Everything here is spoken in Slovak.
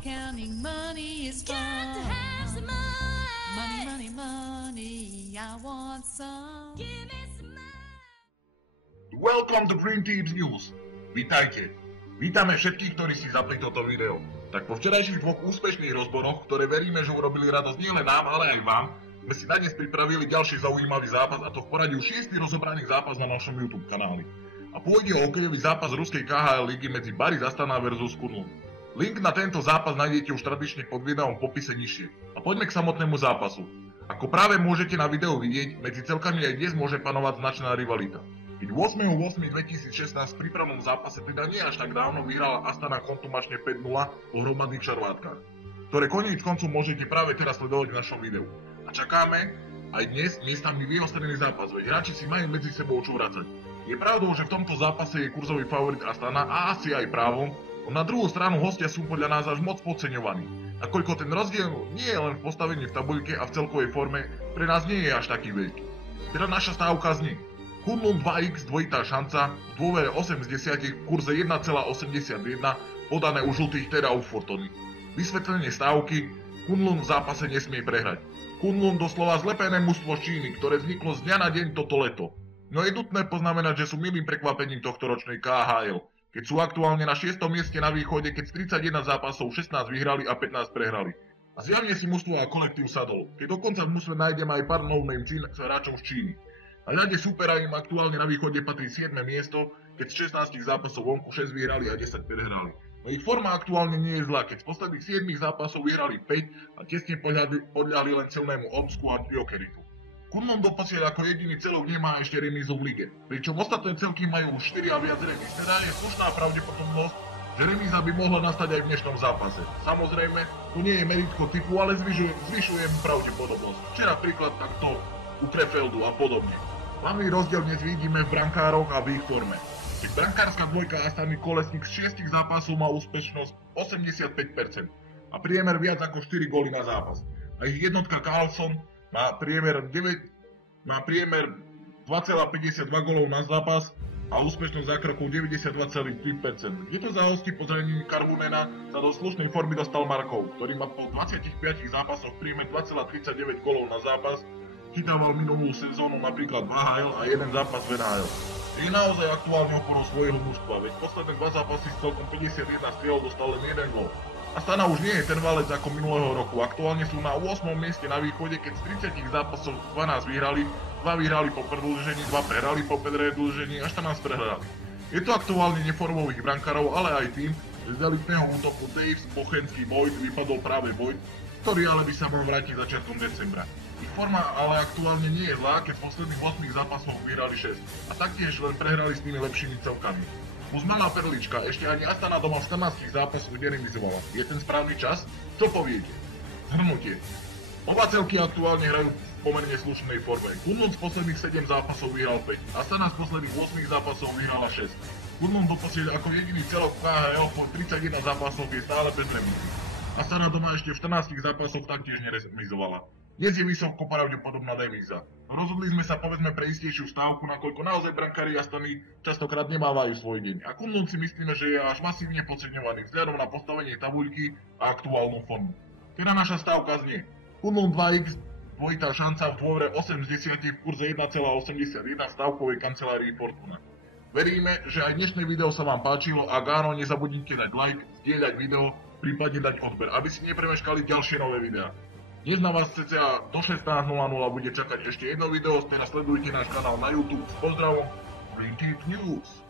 counting money is fun. Got to have some money. Money, money, money, I want some. Give me some money. Welcome to Green Teams News. Vítajte. Vítame všetkých, ktorí si zapli toto video. Tak po včerajších dvoch úspešných rozboroch, ktoré veríme, že urobili radosť nielen nám, ale aj vám, sme si na dnes pripravili ďalší zaujímavý zápas, a to v poradí 6. rozobraný zápas na našom YouTube kanáli. A pôjde o hokejový zápas ruskej KHL ligy medzi Boris Astana vs Kunlun. Link na tento zápas nájdete už tradične pod videom v popise nižšie. A poďme k samotnému zápasu. Ako práve môžete na videu vidieť, medzi celkami aj dnes môže panovať značná rivalita. Keď 8.8.2016 v prípravnom zápase, teda nie až tak dávno, vyhrala Astana kontumačne 5-0 po hromadných šarvátkach, ktoré koniec koncov môžete práve teraz sledovať v našom videu. A čakáme aj dnes miestami vyostrený zápas, veď hráči si majú medzi sebou čo vracať. Je pravdou, že v tomto zápase je kurzový favorit Astana a asi aj právom, no na druhú stranu hostia sú podľa nás až moc podceňovaní. Nakoľko ten rozdiel nie je len v postavení v tabuľke a v celkovej forme, pre nás nie je až taký veľký. Teda naša stávka znie: Kunlun 2x dvojitá šanca, v dôvere 8 z 10, v kurze 1,81, podané u žltých, teda u Fortuny. Vysvetlenie stávky: Kunlun v zápase nesmie prehrať. Kunlun doslova zlepené mužstvo z Číny, ktoré vzniklo z dňa na deň toto leto. No je nutné poznamenať, že sú milým prekvapením tohtoročnej KHL, keď sú aktuálne na 6. mieste na východe, keď z 31 zápasov 16 vyhrali a 15 prehrali. A zjavne si mužstvo a kolektív sadol, keď dokonca v mužstve nájdeme aj pár no-name hráčov z Číny. A ľade supera im aktuálne na východe patrí 7. miesto, keď z 16 zápasov vonku 6 vyhrali a 10 prehrali. No ich forma aktuálne nie je zlá, keď z posledných 7 zápasov vyhrali 5 a tesne podľahli len silnému Omsku a Jokeritu. Kunlun doposiaľ ako jediný celok nemá ešte remízu v lige, pričom ostatné celky majú už 4 a viac remíz, teda je slušná pravdepodobnosť, že remíza by mohla nastať aj v dnešnom zápase. Samozrejme, tu nie je meritko typu, ale zvyšuje pravdepodobnosť. Včera príklad takto u Krefeldu a podobne. Hlavný rozdiel dnes vidíme v brankároch a v ich forme. Keď brankárska dvojka Astany Kolesník z 6 zápasov má úspešnosť 85% a priemer viac ako 4 góly na zápas. A ich jednotka Carlson má priemer 2,52 gólov na zápas a úspešnosť zákrokov 92,3%. Je to za hosti po zranení Karvunena sa do slušnej formy dostal Markov, ktorý má po 25 zápasoch priemer 2,39 gólov na zápas, chytával minulú sezónu napríklad v AHL a jeden zápas v NHL. Je naozaj aktuálne oporou svojho mužstva, veď posledné 2 zápasy s celkom 51 strielov dostal len 1 gól. Astana už nie je ten valec ako minulého roku, aktuálne sú na 8. mieste na východe, keď z 30 zápasov 12 vyhrali, 2 vyhrali po predĺžení, 2 prehrali po predĺžení a 14 prehrali. Je to aktuálne neformových brankárov, ale aj tým, že z elitného útoku Daves, Bochenský, Boyd vypadol práve Boyd, ktorý ale by sa mal vrátiť začiatkom decembra. Ich forma ale aktuálne nie je zlá, keď z posledných 8 zápasov vyhrali 6 a taktiež len prehrali s tými lepšími celkami. Už malá perlička, ešte ani Astana doma v 14 zápasoch neremizovala. Je ten správny čas? Čo poviete? Zhrnutie. Oba celky aktuálne hrajú v pomerne slušnej forme. Kunlun z posledných 7 zápasov vyhral 5, Astana z posledných 8 zápasov vyhrala 6. Kunlun doposiaľ ako jediný celok KHL po 31 zápasoch je stále bez remízy. Astana doma ešte v 14 zápasoch taktiež neremizovala. Dnes je vysoko pravdepodobná remíza. Rozhodli sme sa povedzme pre istejšiu stávku, nakoľko naozaj brankári Astany častokrát nemávajú svoj deň. A Kunlun si myslíme, že je až masívne podceňovaný vzhľadom na postavenie tabuľky a aktuálnu formu. Teda naša stávka znie: Kunlun 2x dvojitá šanca, v dôvere 8 z 10, v kurze 1,81 stávkovej kancelárii Fortuna. Veríme, že aj dnešné video sa vám páčilo, ak áno, nezabudnite dať like, zdieľať video, prípadne dať odber, aby si nepremeškali ďalšie nové videá. Dnes na vás cca do 16:00 bude čakať ešte jedno video, teraz sledujte náš kanál na YouTube. S pozdravom, Green Teams News.